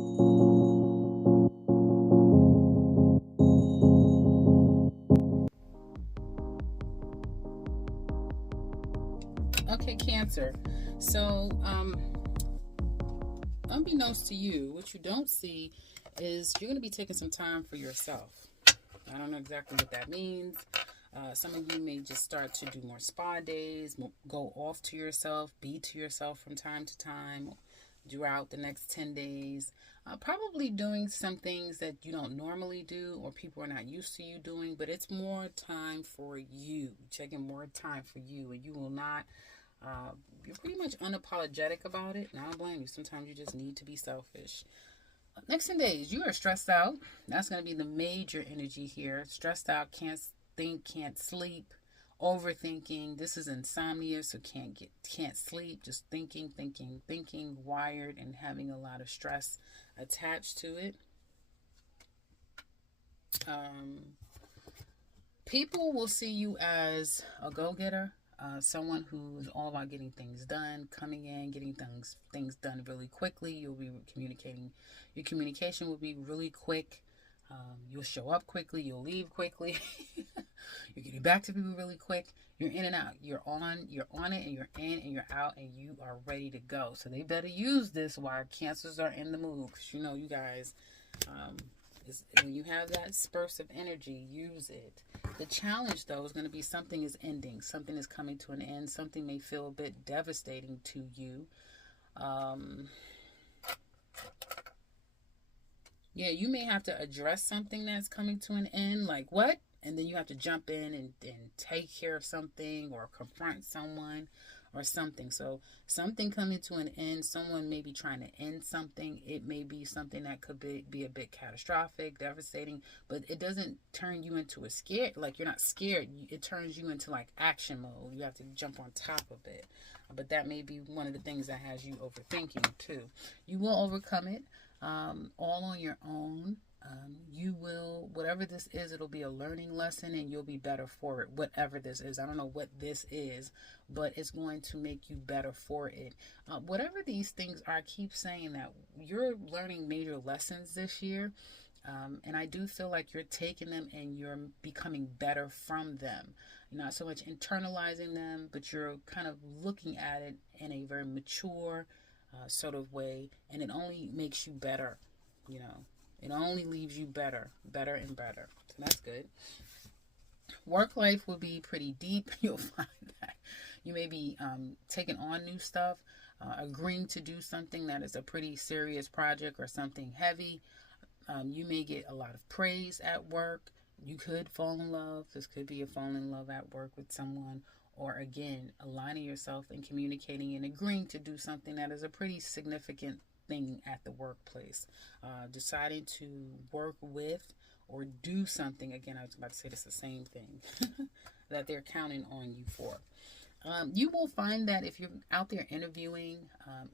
Okay, Cancer. So, unbeknownst to you, what you don't see is you're going to be taking some time for yourself. I don't know exactly what that means. Some of you may just start to do more spa days, go off to yourself, be to yourself from time to time throughout the next 10 days. Probably doing some things that you don't normally do or people are not used to you doing, but it's more time for you. Taking more time for you, and you will not you're pretty much unapologetic about it, and I don't blame you. Sometimes you just need to be selfish. Next 10 days, you are stressed out. That's going to be the major energy here. Stressed out, can't think, can't sleep, overthinking. This is insomnia, so can't sleep. Just thinking, wired, and having a lot of stress attached to it. Um, People will see you as a go-getter, someone who is all about getting things done, coming in, getting things done really quickly. You'll be communicating. Your communication will be really quick. You'll show up quickly. You'll leave quickly. You're getting back to people really quick. You're in and out. You're on it, and you're in, and you're out, and you are ready to go. So they better use this while Cancers are in the mood, because you know you guys. When you have that spurts of energy, use it. The challenge, though, is going to be something is ending. Something is coming to an end. Something may feel a bit devastating to you. Yeah, you may have to address something that's coming to an end. Like, what? And then you have to jump in and take care of something or confront someone or something. So something coming to an end, someone may be trying to end something. It may be something that could be a bit catastrophic, devastating, but it doesn't turn you into a scared, like you're not scared. It turns you into like action mode. You have to jump on top of it. But that may be one of the things that has you overthinking too. You will overcome it all on your own. You will, whatever this is, it'll be a learning lesson and you'll be better for it. Whatever this is, I don't know what this is, but it's going to make you better for it. Whatever these things are, I keep saying that you're learning major lessons this year. And I do feel like you're taking them and you're becoming better from them. You're not so much internalizing them, but you're kind of looking at it in a very mature sort of way. And it only makes you better, you know. It only leaves you better and better. So that's good. Work life will be pretty deep. You'll find that you may be taking on new stuff, agreeing to do something that is a pretty serious project or something heavy. You may get a lot of praise at work. You could fall in love. This could be a falling in love at work with someone. Or again, aligning yourself and communicating and agreeing to do something that is a pretty significant thing at the workplace. Deciding to work with or do something, again, I was about to say this the same thing, that they're counting on you for. You will find that if you're out there interviewing,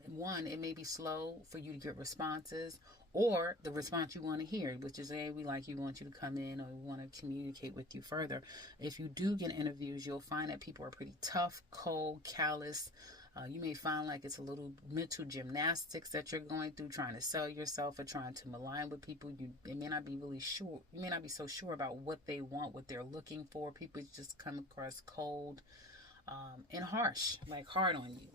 one, it may be slow for you to get responses or the response you want to hear, which is, hey, we like you, want you to come in, or we want to communicate with you further. If you do get interviews, you'll find that people are pretty tough, cold, callous. You may find like it's a little mental gymnastics that you're going through, trying to sell yourself or trying to malign with people. They may not be really sure. You may not be so sure about what they want, what they're looking for. People just come across cold and harsh, like hard on you.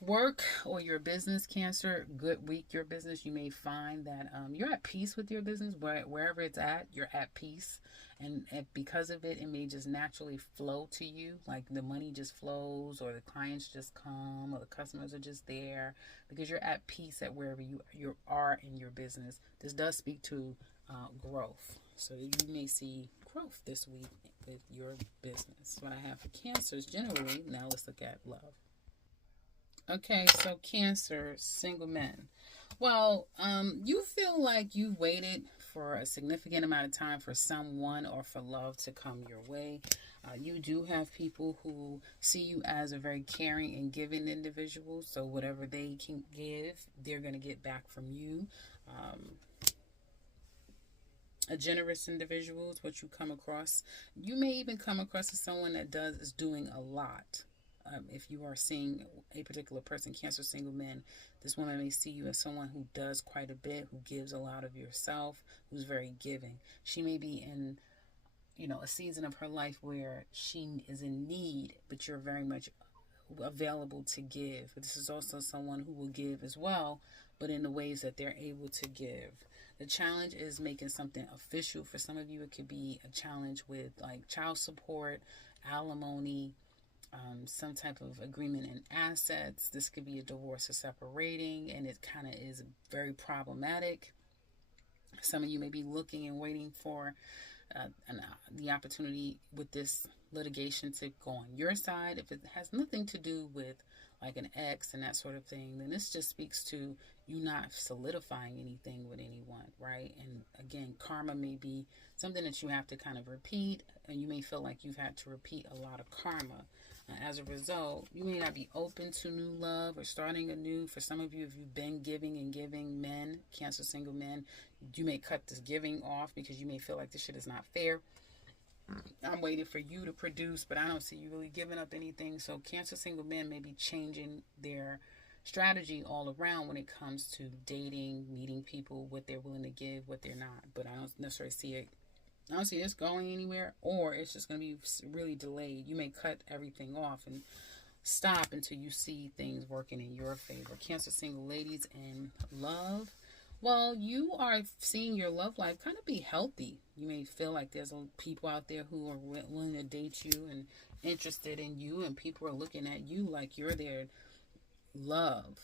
Work or your business, Cancer, good week, your business, you may find that you're at peace with your business. Wherever it's at, you're at peace. And because of it, it may just naturally flow to you. Like the money just flows, or the clients just come, or the customers are just there because you're at peace at wherever you are in your business. This does speak to growth. So you may see growth this week with your business. What I have for Cancers generally. Now let's look at love. Okay, so Cancer, single men. Well, you feel like you waited for a significant amount of time for someone or for love to come your way. You do have people who see you as a very caring and giving individual. So whatever they can give, they're going to get back from you. A generous individual is what you come across. You may even come across as someone that is doing a lot. If you are seeing a particular person, Cancer single men, this woman may see you as someone who does quite a bit, who gives a lot of yourself, who's very giving. She may be in, a season of her life where she is in need, but you're very much available to give. But this is also someone who will give as well, but in the ways that they're able to give. The challenge is making something official. For some of you, it could be a challenge with like child support, alimony, some type of agreement in assets. This could be a divorce or separating, and it kind of is very problematic. Some of you may be looking and waiting for the opportunity with this litigation to go on your side. If it has nothing to do with like an ex and that sort of thing, then this just speaks to you not solidifying anything with anyone, right? And again, karma may be something that you have to kind of repeat, and you may feel like you've had to repeat a lot of karma. As a result, you may not be open to new love or starting anew. For some of you, if you've been giving and giving, men, Cancer single men, you may cut this giving off because you may feel like this shit is not fair. I'm waiting for you to produce, but I don't see you really giving up anything. So Cancer single men may be changing their strategy all around when it comes to dating, meeting people, what they're willing to give, what they're not. But I don't necessarily see it. I don't see this going anywhere, or it's just going to be really delayed. You may cut everything off and stop until you see things working in your favor. Cancer single ladies in love. Well, you are seeing your love life kind of be healthy. You may feel like there's people out there who are willing to date you and interested in you, and people are looking at you like you're their love,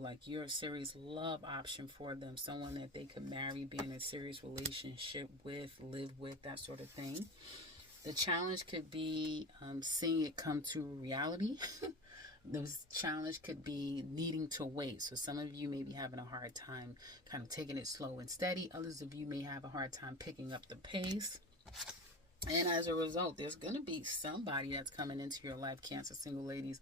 like you're a serious love option for them, someone that they could marry, be in a serious relationship with, live with, that sort of thing. The challenge could be seeing it come to reality. The challenge could be needing to wait. So some of you may be having a hard time kind of taking it slow and steady. Others of you may have a hard time picking up the pace. And as a result, there's going to be somebody that's coming into your life, Cancer single ladies,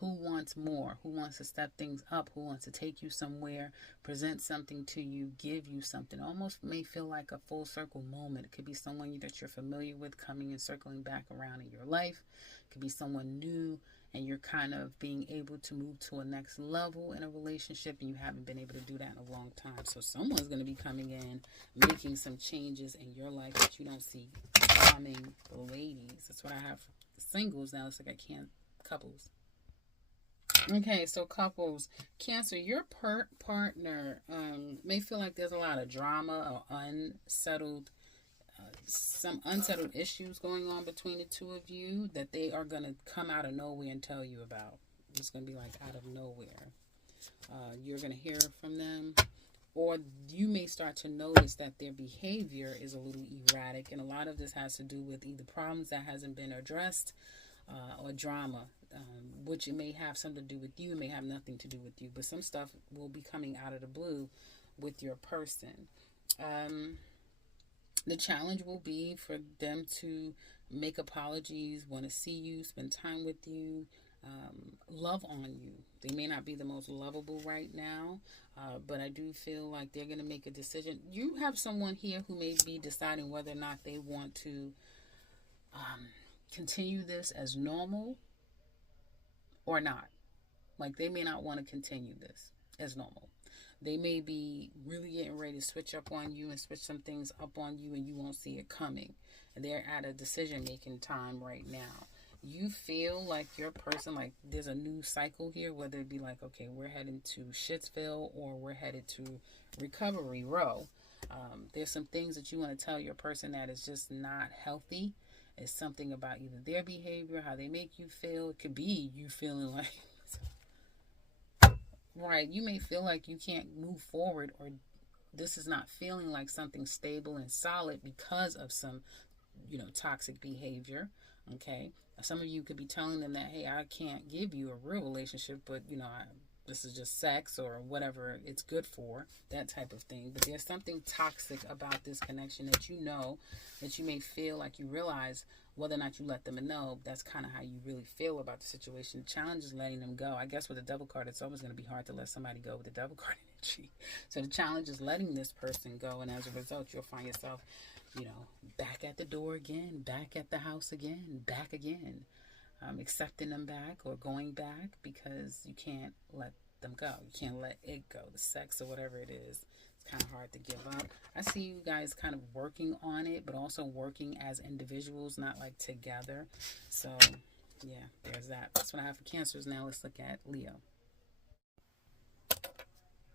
who wants more, who wants to step things up, who wants to take you somewhere, present something to you, give you something. Almost may feel like a full circle moment. It could be someone that you're familiar with coming and circling back around in your life. It could be someone new, and you're kind of being able to move to a next level in a relationship, and you haven't been able to do that in a long time. So someone's going to be coming in, making some changes in your life that you don't see coming. Ladies, that's what I have for singles now. It's like I can't couples. Okay, so couples, Cancer, your partner may feel like there's a lot of drama or some unsettled issues going on between the two of you that they are going to come out of nowhere and tell you about. It's going to be like out of nowhere. You're going to hear from them, or you may start to notice that their behavior is a little erratic, and a lot of this has to do with either problems that hasn't been addressed or drama. Which it may have something to do with you, it may have nothing to do with you, but some stuff will be coming out of the blue with your person. The challenge will be for them to make apologies, want to see you, spend time with you, love on you. They may not be the most lovable right now, but I do feel like they're going to make a decision. You have someone here who may be deciding whether or not they want to continue this as normal or not. Like, they may not want to continue this as normal. They may be really getting ready to switch up on you and switch some things up on you, and you won't see it coming. And they're at a decision-making time right now. You feel like your person, like there's a new cycle here, whether it be like, okay, we're heading to Shitsville or we're headed to Recovery Row. There's some things that you want to tell your person that is just not healthy. It's something about either their behavior, how they make you feel. It could be you feeling like, right, you may feel like you can't move forward, or this is not feeling like something stable and solid because of some, toxic behavior. Okay. Some of you could be telling them that, hey, I can't give you a real relationship, but, this is just sex or whatever it's good for, that type of thing. But there's something toxic about this connection that that you may feel like you realize whether or not you let them know. That's kind of how you really feel about the situation. The challenge is letting them go. I guess with the devil card, it's always going to be hard to let somebody go with the devil card energy. So the challenge is letting this person go. And as a result, you'll find yourself, back at the door again, back at the house again, back again. accepting them back or going back, because you can't let them go. You can't let it go. The sex or whatever it is, it's kind of hard to give up. I see you guys kind of working on it, but also working as individuals, not like together. So yeah, there's that. That's what I have for Cancers. Now let's look at Leo.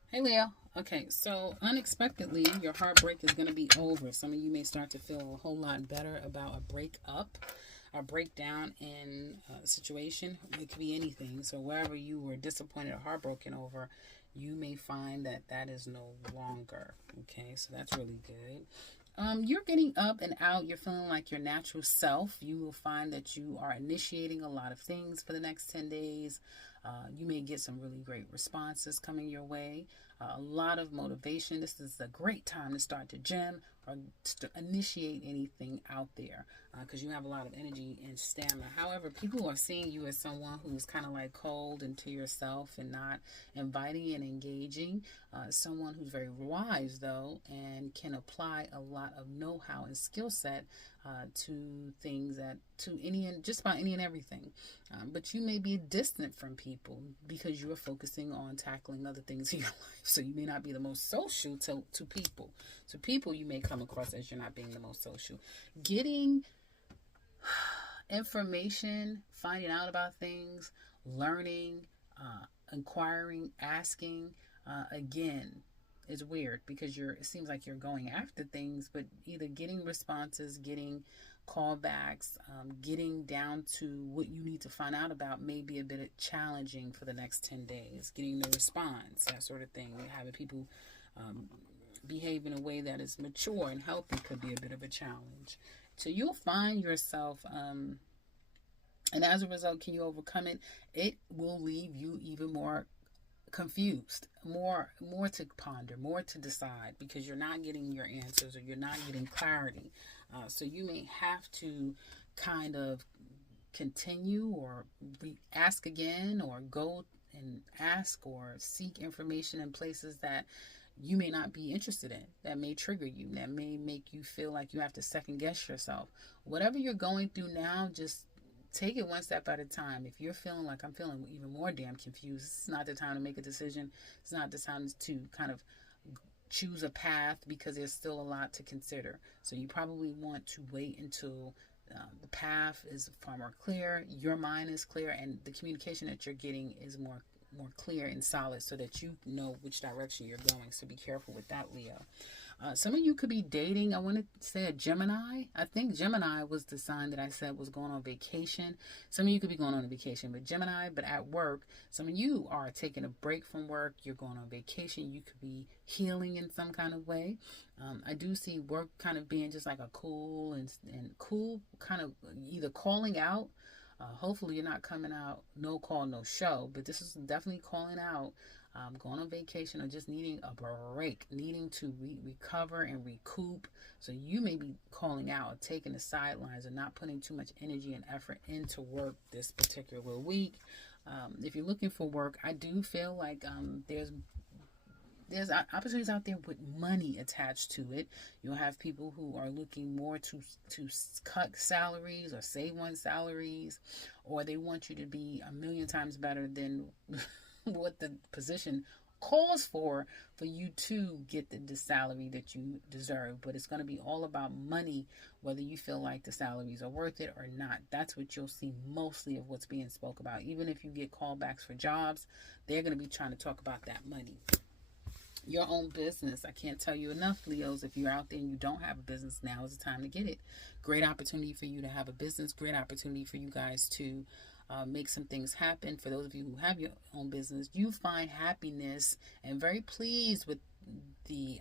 Hey Leo. Okay, so unexpectedly, your heartbreak is going to be over. Some of you may start to feel a whole lot better about a breakup, a breakdown in a situation. It could be anything. So wherever you were disappointed or heartbroken over, you may find that that is no longer. Okay, so that's really good. You're getting up and out. You're feeling like your natural self. You will find that you are initiating a lot of things for the next 10 days. You may get some really great responses coming your way. A lot of motivation. This is a great time to start to gym or to initiate anything out there, because you have a lot of energy and stamina. However, people are seeing you as someone who's kind of like cold into yourself and not inviting and engaging. Someone who's very wise, though, and can apply a lot of know-how and skill set to things, just about any and everything. But you may be distant from people because you are focusing on tackling other things in your life. So you may not be the most social to people. So people you may come across as you're not being the most social. Getting information, finding out about things, learning, inquiring, asking, again, is weird because it seems like you're going after things, but either getting responses, getting callbacks, getting down to what you need to find out about may be a bit challenging for the next 10 days. Getting the response, that sort of thing. Having people behave in a way that is mature and healthy could be a bit of a challenge. So you'll find yourself, and as a result, can you overcome it? It will leave you even more confused, more to ponder, more to decide, because you're not getting your answers or you're not getting clarity. So you may have to kind of continue or ask again, or go and ask or seek information in places that you may not be interested in, that may trigger you, that may make you feel like you have to second guess yourself. Whatever you're going through now, just take it one step at a time. If you're feeling like I'm feeling even more damn confused, it's not the time to make a decision. It's not the time to kind of choose a path, because there's still a lot to consider. So you probably want to wait until the path is far more clear, your mind is clear, and the communication that you're getting is more clear and solid, so that you know which direction you're going. So be careful with that, Leo. Some of you could be dating. I want to say a Gemini. I think Gemini was the sign that I said was going on vacation. Some of you could be going on a vacation with Gemini, but at work, some of you are taking a break from work. You're going on vacation. You could be healing in some kind of way. I do see work kind of being just like a cool and cool kind of either calling out. Hopefully you're not coming out no call, no show, but this is definitely calling out. Going on vacation or just needing a break, needing to recover and recoup. So you may be calling out, taking the sidelines, and not putting too much energy and effort into work this particular week. If you're looking for work, I do feel like there's opportunities out there with money attached to it. You'll have people who are looking more to cut salaries or save on salaries, or they want you to be a million times better than what the position calls for you to get the salary that you deserve. But it's going to be all about money, whether you feel like the salaries are worth it or not. That's what you'll see mostly of what's being spoke about. Even if you get callbacks for jobs, they're going to be trying to talk about that money. Your own business. I can't tell you enough, Leos. If you're out there and you don't have a business, now is the time to get it. Great opportunity for you to have a business. Great opportunity for you guys to make some things happen. For those of you who have your own business, you find happiness and very pleased with the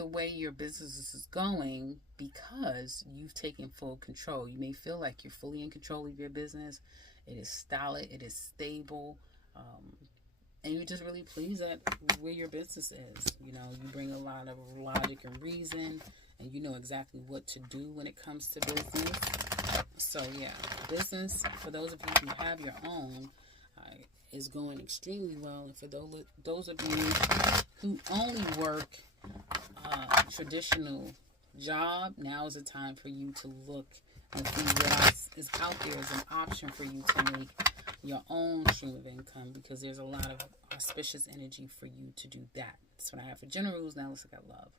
way your business is going, because you've taken full control. You may feel like you're fully in control of your business. It is solid. It is stable. And you're just really pleased at where your business is. You know, you bring a lot of logic and reason, and you know exactly what to do when it comes to business. So yeah, business, for those of you who have your own, is going extremely well. And for those of you who only work traditional Job, now is the time for you to look and see what else is out there as an option for you to make your own stream of income, because there's a lot of auspicious energy for you to do that. That's what I have for generals. Now let's look at love.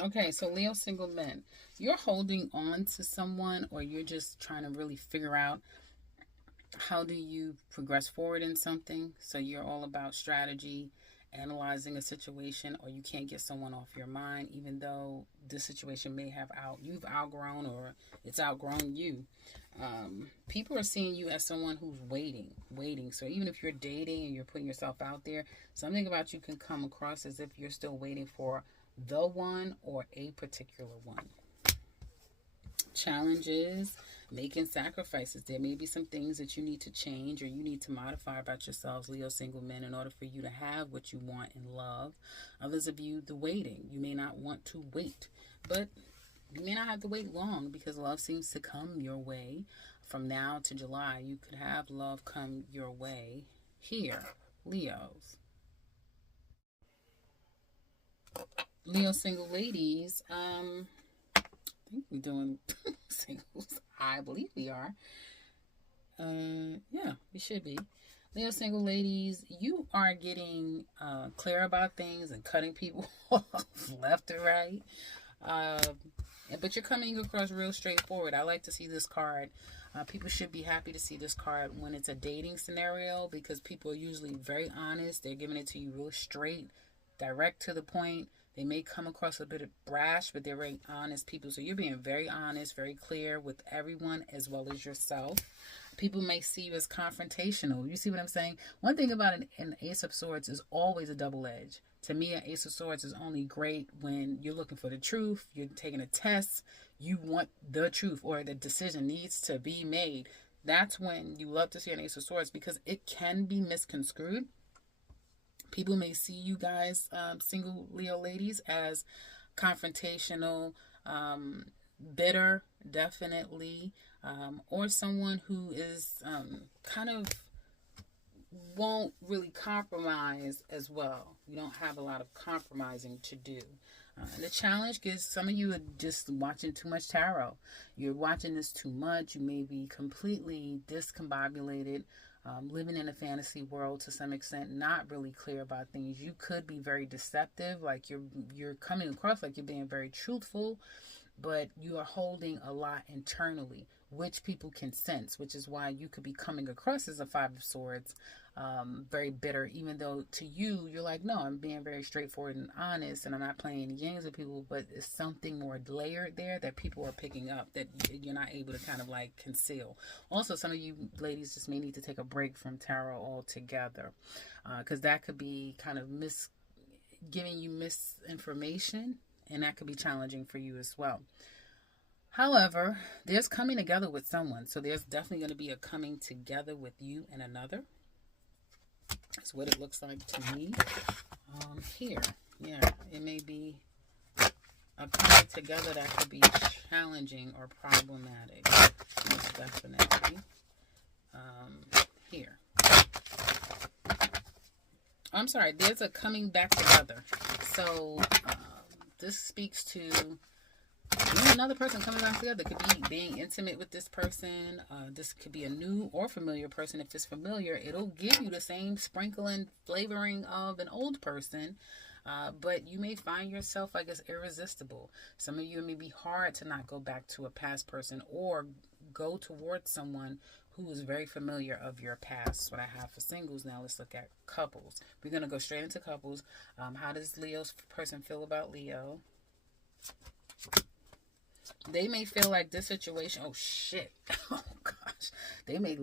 Okay, so Leo single men, you're holding on to someone, or you're just trying to really figure out how do you progress forward in something. So you're all about strategy, analyzing a situation, or you can't get someone off your mind, even though this situation may have you've outgrown, or it's outgrown you. People are seeing you as someone who's waiting. So even if you're dating and you're putting yourself out there, something about you can come across as if you're still waiting for the one or a particular one. Challenges, making sacrifices. There may be some things that you need to change or you need to modify about yourselves, Leo single men, in order for you to have what you want in love. Others of you, the waiting. You may not want to wait, but you may not have to wait long, because love seems to come your way. From now to July, you could have love come your way here, Leos. Leo single ladies, I think we're doing singles. I believe we are. Yeah, we should be. Leo single ladies, you are getting clear about things and cutting people off left and right. But you're coming across real straightforward. I like to see this card. People should be happy to see this card when it's a dating scenario, because people are usually very honest. They're giving it to you real straight, direct to the point. They may come across a bit of brash, but they're very honest people. So you're being very honest, very clear with everyone as well as yourself. People may see you as confrontational. You see what I'm saying? One thing about an Ace of Swords is always a double edge. To me, an Ace of Swords is only great when you're looking for the truth, you're taking a test, you want the truth, or the decision needs to be made. That's when you love to see an Ace of Swords, because it can be misconstrued. People may see you guys, single Leo ladies, as confrontational, bitter, definitely, or someone who is kind of won't really compromise as well. You don't have a lot of compromising to do. The challenge is some of you are just watching too much tarot. You're watching this too much. You may be completely discombobulated, living in a fantasy world to some extent, not really clear about things. You could be very deceptive, like you're coming across like you're being very truthful, but you are holding a lot internally, which people can sense, which is why you could be coming across as a Five of Swords, very bitter, even though to you, you're like, no, I'm being very straightforward and honest, and I'm not playing any games with people, but it's something more layered there that people are picking up that you're not able to kind of like conceal. Also, some of you ladies just may need to take a break from tarot altogether, because that could be kind of giving you misinformation, and that could be challenging for you as well. However, there's coming together with someone. So there's definitely going to be a coming together with you and another. That's what it looks like to me. Here. Yeah, it may be a coming together that could be challenging or problematic. Most definitely. Here. I'm sorry, there's a coming back together. So this speaks to another person coming back together. It could be being intimate with this person. This could be a new or familiar person. If it's familiar, it'll give you the same sprinkle and flavoring of an old person. But you may find yourself, I guess, irresistible. Some of you, it may be hard to not go back to a past person or go towards someone who is very familiar of your past. That's what I have for singles. Now let's look at couples. We're going to go straight into couples. How does Leo's person feel about Leo? They may feel like this situation, oh shit, oh gosh, they may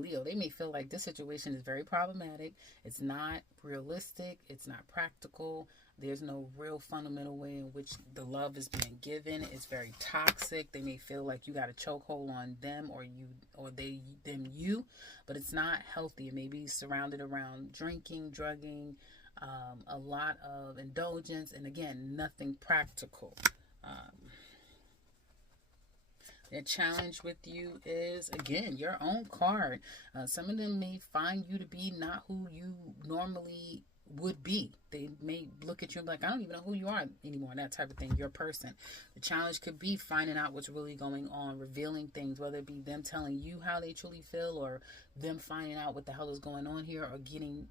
feel like this situation is very problematic. It's not realistic. It's not practical. There's no real fundamental way in which the love is being given. It's very toxic. They may feel like you got a chokehold on them or you, but it's not healthy. It may be surrounded around drinking, drugging, a lot of indulgence, and again, nothing practical. Their challenge with you is, again, your own card. Some of them may find you to be not who you normally would be. They may look at you and be like, I don't even know who you are anymore, that type of thing, your person. The challenge could be finding out what's really going on, revealing things, whether it be them telling you how they truly feel or them finding out what the hell is going on here or getting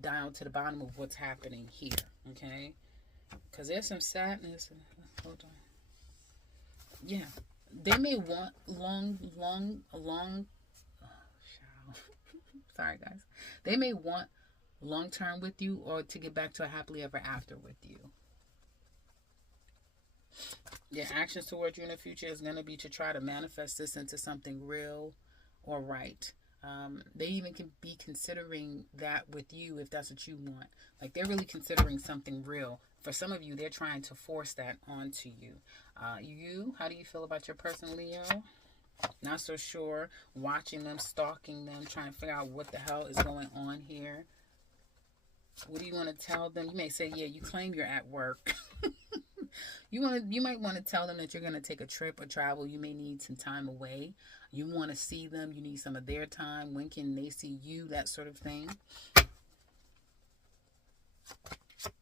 down to the bottom of what's happening here, okay? Because there's some sadness. Hold on. Yeah. They may want long, sorry guys. They may want long term with you or to get back to a happily ever after with you. Their actions towards you in the future is going to be to try to manifest this into something real or right. They even can be considering that with you if that's what you want. Like they're really considering something real. For some of you, they're trying to force that onto you. How do you feel about your person, Leo? Not so sure. Watching them, stalking them, trying to figure out what the hell is going on here. What do you want to tell them? You may say, yeah, you claim you're at work. You might want to tell them that you're going to take a trip or travel. You may need some time away. You want to see them. You need some of their time. When can they see you? That sort of thing.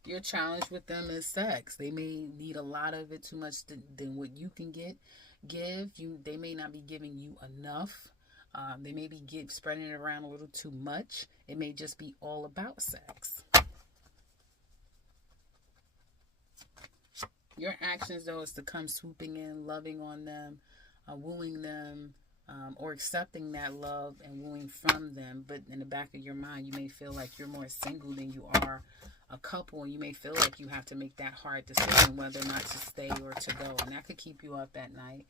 Your challenge with them is sex. They may need a lot of it, too much than what you can give. They may not be giving you enough. They may be spreading it around a little too much. It may just be all about sex. Your actions, though, is to come swooping in, loving on them, wooing them, or accepting that love and wooing from them. But in the back of your mind, you may feel like you're more single than you are a couple. And you may feel like you have to make that hard decision whether or not to stay or to go. And that could keep you up at night.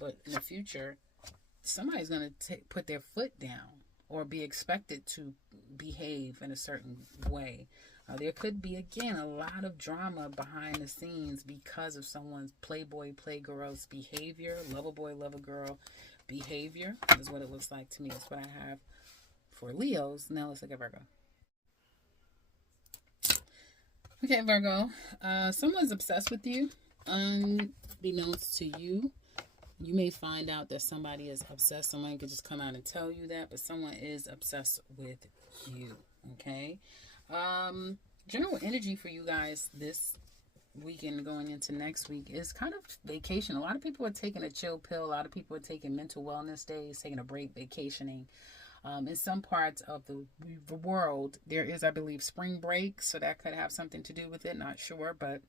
But in the future, somebody's going to put their foot down or be expected to behave in a certain way. There could be, again, a lot of drama behind the scenes because of someone's playboy, playgirl's behavior, lover boy, lover girl behavior is what it looks like to me. That's what I have for Leos. Now let's look at Virgo. Okay, Virgo. Someone's obsessed with you, unbeknownst to you. You may find out that somebody is obsessed. Someone could just come out and tell you that, but someone is obsessed with you, okay? General energy for you guys this weekend going into next week is kind of vacation. A lot of people are taking a chill pill. A lot of people are taking mental wellness days, taking a break, vacationing. In some parts of the world, there is, I believe, spring break, so that could have something to do with it. Not sure, but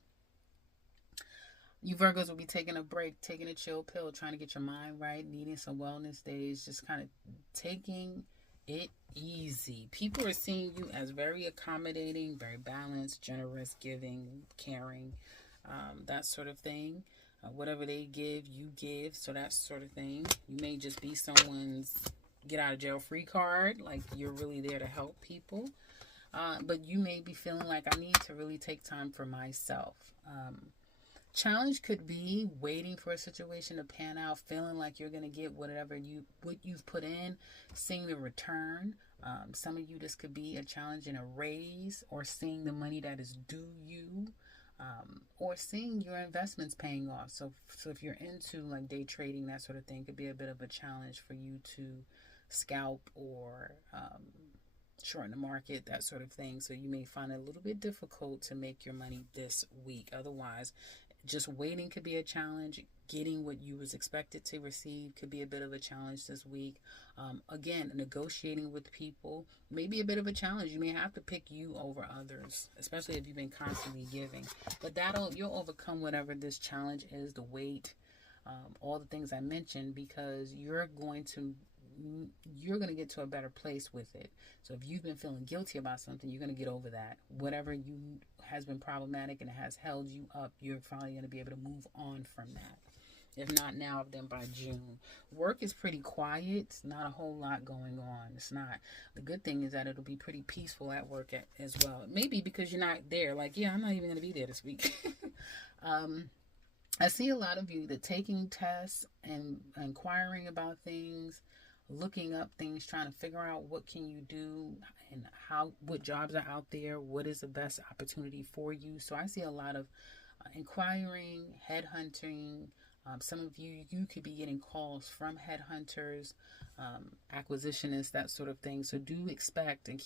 you Virgos will be taking a break, taking a chill pill, trying to get your mind right, needing some wellness days, just kind of taking it easy. People are seeing you as very accommodating, very balanced, generous, giving, caring, that sort of thing. Whatever they give, you give, so that sort of thing. You may just be someone's get out of jail free card, like you're really there to help people. But you may be feeling like I need to really take time for myself. Challenge could be waiting for a situation to pan out, feeling like you're going to get what you've put in, seeing the return. Some of you, this could be a challenge in a raise or seeing the money that is due you, or seeing your investments paying off. So if you're into like day trading, that sort of thing, could be a bit of a challenge for you to scalp or shorten the market, that sort of thing. So you may find it a little bit difficult to make your money this week. Otherwise, just waiting could be a challenge. Getting what you was expected to receive could be a bit of a challenge this week. Again, negotiating with people may be a bit of a challenge. You may have to pick you over others, especially if you've been constantly giving. But you'll overcome whatever this challenge is, the weight, all the things I mentioned, because you're going to get to a better place with it. So if you've been feeling guilty about something, you're going to get over that. Whatever has been problematic and it has held you up, you're finally going to be able to move on from that. If not now, then by June. Work is pretty quiet. Not a whole lot going on. It's not. The good thing is that it'll be pretty peaceful at work as well. Maybe because you're not there. Like, yeah, I'm not even going to be there this week. I see a lot of you that taking tests and inquiring about things, looking up things, trying to figure out what can you do and what jobs are out there, what is the best opportunity for you. So I see a lot of inquiring, headhunting, Some of you could be getting calls from headhunters, acquisitionists, that sort of thing. So do expect and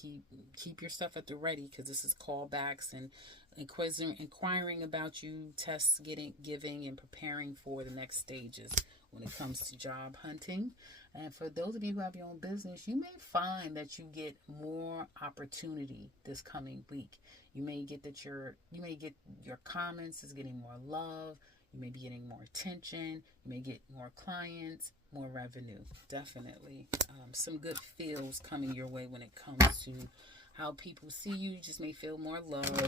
keep your stuff at the ready, because this is callbacks and inquiring about you, tests giving and preparing for the next stages when it comes to job hunting. And for those of you who have your own business, you may find that you get more opportunity this coming week. You may get your comments is getting more love. You may be getting more attention. You may get more clients, more revenue. Definitely. Some good feels coming your way when it comes to how people see you. You just may feel more loved,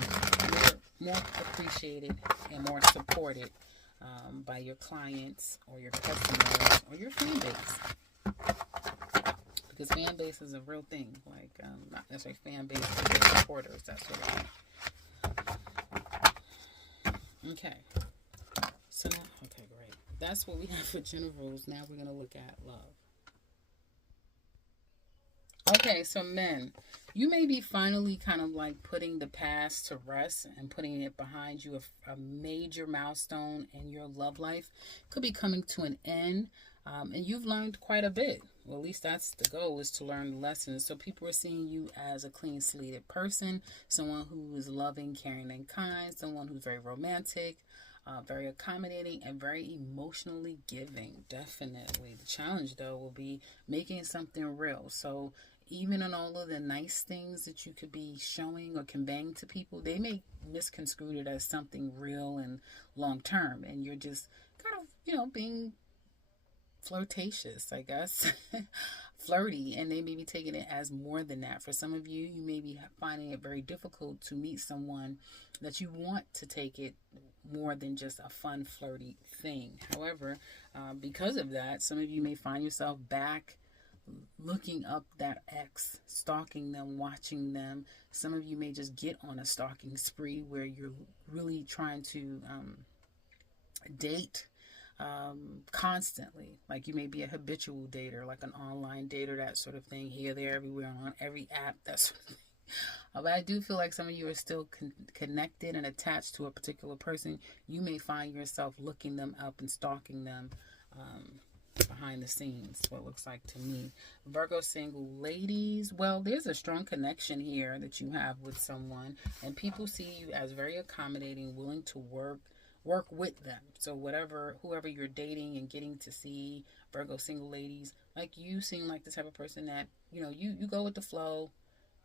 more appreciated, and more supported by your clients or your customers or your fan base. Because fan base is a real thing. Like, not necessarily fan base, but supporters, that sort of thing. Okay. So now, okay, great. That's what we have for generals. Now we're going to look at love. Okay, so men, you may be finally kind of like putting the past to rest and putting it behind you. A major milestone in your love life could be coming to an end. And you've learned quite a bit. Well, at least that's the goal, is to learn lessons. So people are seeing you as a clean-slated person, someone who is loving, caring, and kind, someone who's very romantic, very accommodating, and very emotionally giving. Definitely. The challenge, though, will be making something real. So even on all of the nice things that you could be showing or conveying to people, they may misconstrue it as something real and long-term. And you're just kind of, being flirtatious, I guess, flirty, and they may be taking it as more than that. For some of you, you may be finding it very difficult to meet someone that you want to take it more than just a fun, flirty thing. However, because of that, some of you may find yourself back looking up that ex, stalking them, watching them. Some of you may just get on a stalking spree where you're really trying to date constantly. Like, you may be a habitual dater, like an online dater, that sort of thing, here, there, everywhere, on every app, that sort of thing. But I do feel like some of you are still connected and attached to a particular person. You may find yourself looking them up and stalking them behind the scenes, what it looks like to me. Virgo single ladies, well, there's a strong connection here that you have with someone, and people see you as very accommodating, willing to work with them. So whoever you're dating and getting to see, Virgo single ladies, like, you seem like the type of person that, you go with the flow.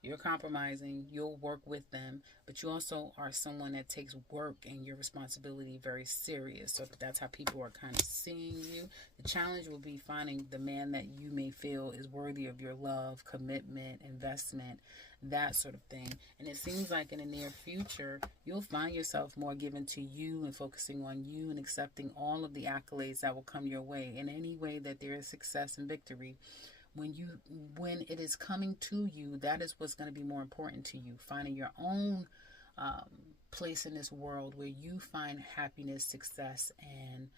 You're compromising, you'll work with them, but you also are someone that takes work and your responsibility very serious. So that's how people are kind of seeing you. The challenge will be finding the man that you may feel is worthy of your love, commitment, investment, that sort of thing. And it seems like in the near future, you'll find yourself more given to you and focusing on you and accepting all of the accolades that will come your way. In any way that there is success and victory, when it is coming to you, that is what's going to be more important to you. Finding your own place in this world where you find happiness, success, and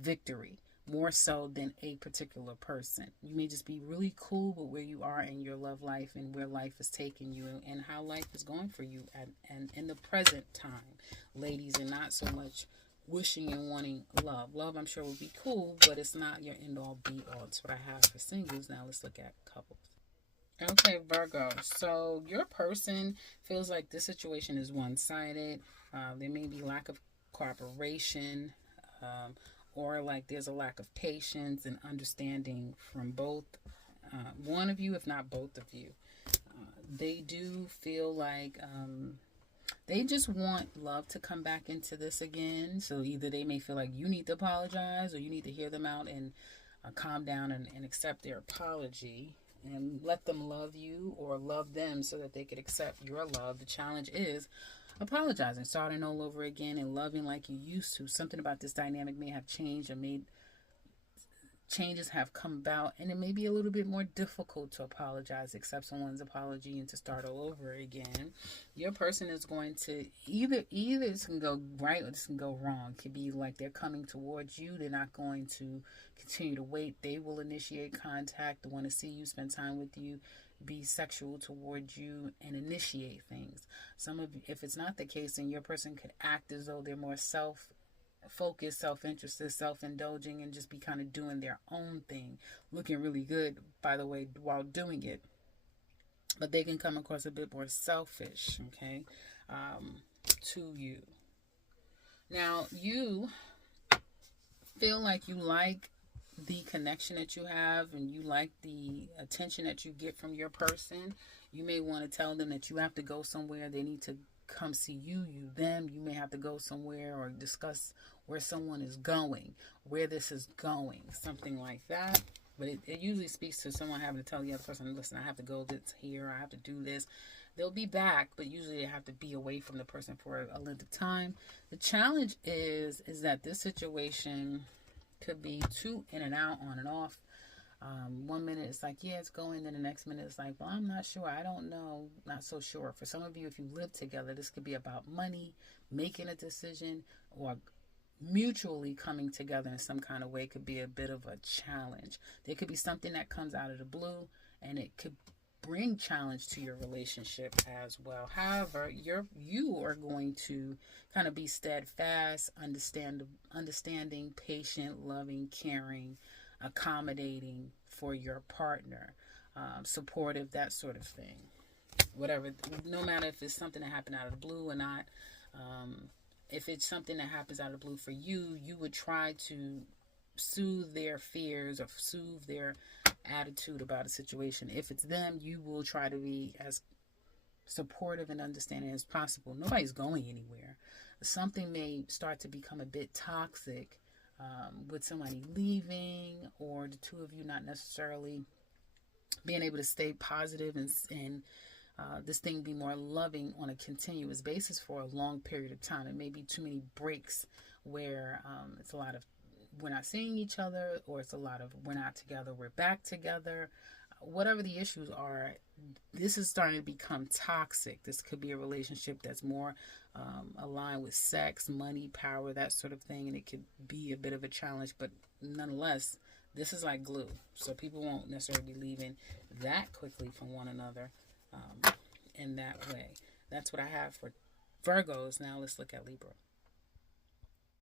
victory, more so than a particular person. You may just be really cool with where you are in your love life and where life is taking you and how life is going for you and in the present time, ladies, and not so much wishing and wanting love. Love, I'm sure, would be cool, but it's not your end-all, be-all. It's what I have for singles. Now let's look at couples. Okay, Virgo. So your person feels like this situation is one-sided. There may be lack of cooperation, or like there's a lack of patience and understanding from both one of you, if not both of you. They do feel like they just want love to come back into this again. So either they may feel like you need to apologize, or you need to hear them out and calm down and accept their apology and let them love you or love them so that they could accept your love. The challenge is apologizing, starting all over again, and loving like you used to. Something about this dynamic may have changed, or changes have come about, and it may be a little bit more difficult to apologize, accept someone's apology, and to start all over again. Your person is going to either this can go right or this can go wrong. It could be like they're coming towards you. They're not going to continue to wait. They will initiate contact, want to see you, spend time with you, be sexual towards you, and initiate things. If it's not the case, then your person could act as though they're more focused, self-interested, self-indulging, and just be kind of doing their own thing, looking really good, by the way, while doing it. But they can come across a bit more selfish, okay, to you. Now, you feel like you like the connection that you have and you like the attention that you get from your person. You may want to tell them that you have to go somewhere. They need to come see you, them. You may have to go somewhere or discuss where someone is going, where this is going, something like that. But it usually speaks to someone having to tell the other person, listen, I have to go this here, I have to do this. They'll be back, but usually they have to be away from the person for a length of time. The challenge is that this situation could be too in and out, on and off. 1 minute it's like, yeah, it's going. Then the next minute it's like, well, I'm not sure. I don't know. Not so sure. For some of you, if you live together, this could be about money, making a decision, or mutually coming together in some kind of way. Could be a bit of a challenge. There could be something that comes out of the blue, and it could bring challenge to your relationship as well. However, you are going to kind of be steadfast, understanding, patient, loving, caring, accommodating for your partner, supportive, that sort of thing. Whatever, no matter if it's something that happened out of the blue or not. If it's something that happens out of the blue for you, you would try to soothe their fears or soothe their attitude about a situation. If it's them, you will try to be as supportive and understanding as possible. Nobody's going anywhere. Something may start to become a bit toxic with somebody leaving, or the two of you not necessarily being able to stay positive and this thing be more loving on a continuous basis for a long period of time. It may be too many breaks where it's a lot of we're not seeing each other, or it's a lot of we're not together, we're back together. Whatever the issues are, this is starting to become toxic. This could be a relationship that's more aligned with sex, money, power, that sort of thing, and it could be a bit of a challenge, but nonetheless, this is like glue. So people won't necessarily be leaving that quickly from one another in that way. That's what I have for Virgos. Now let's look at Libra.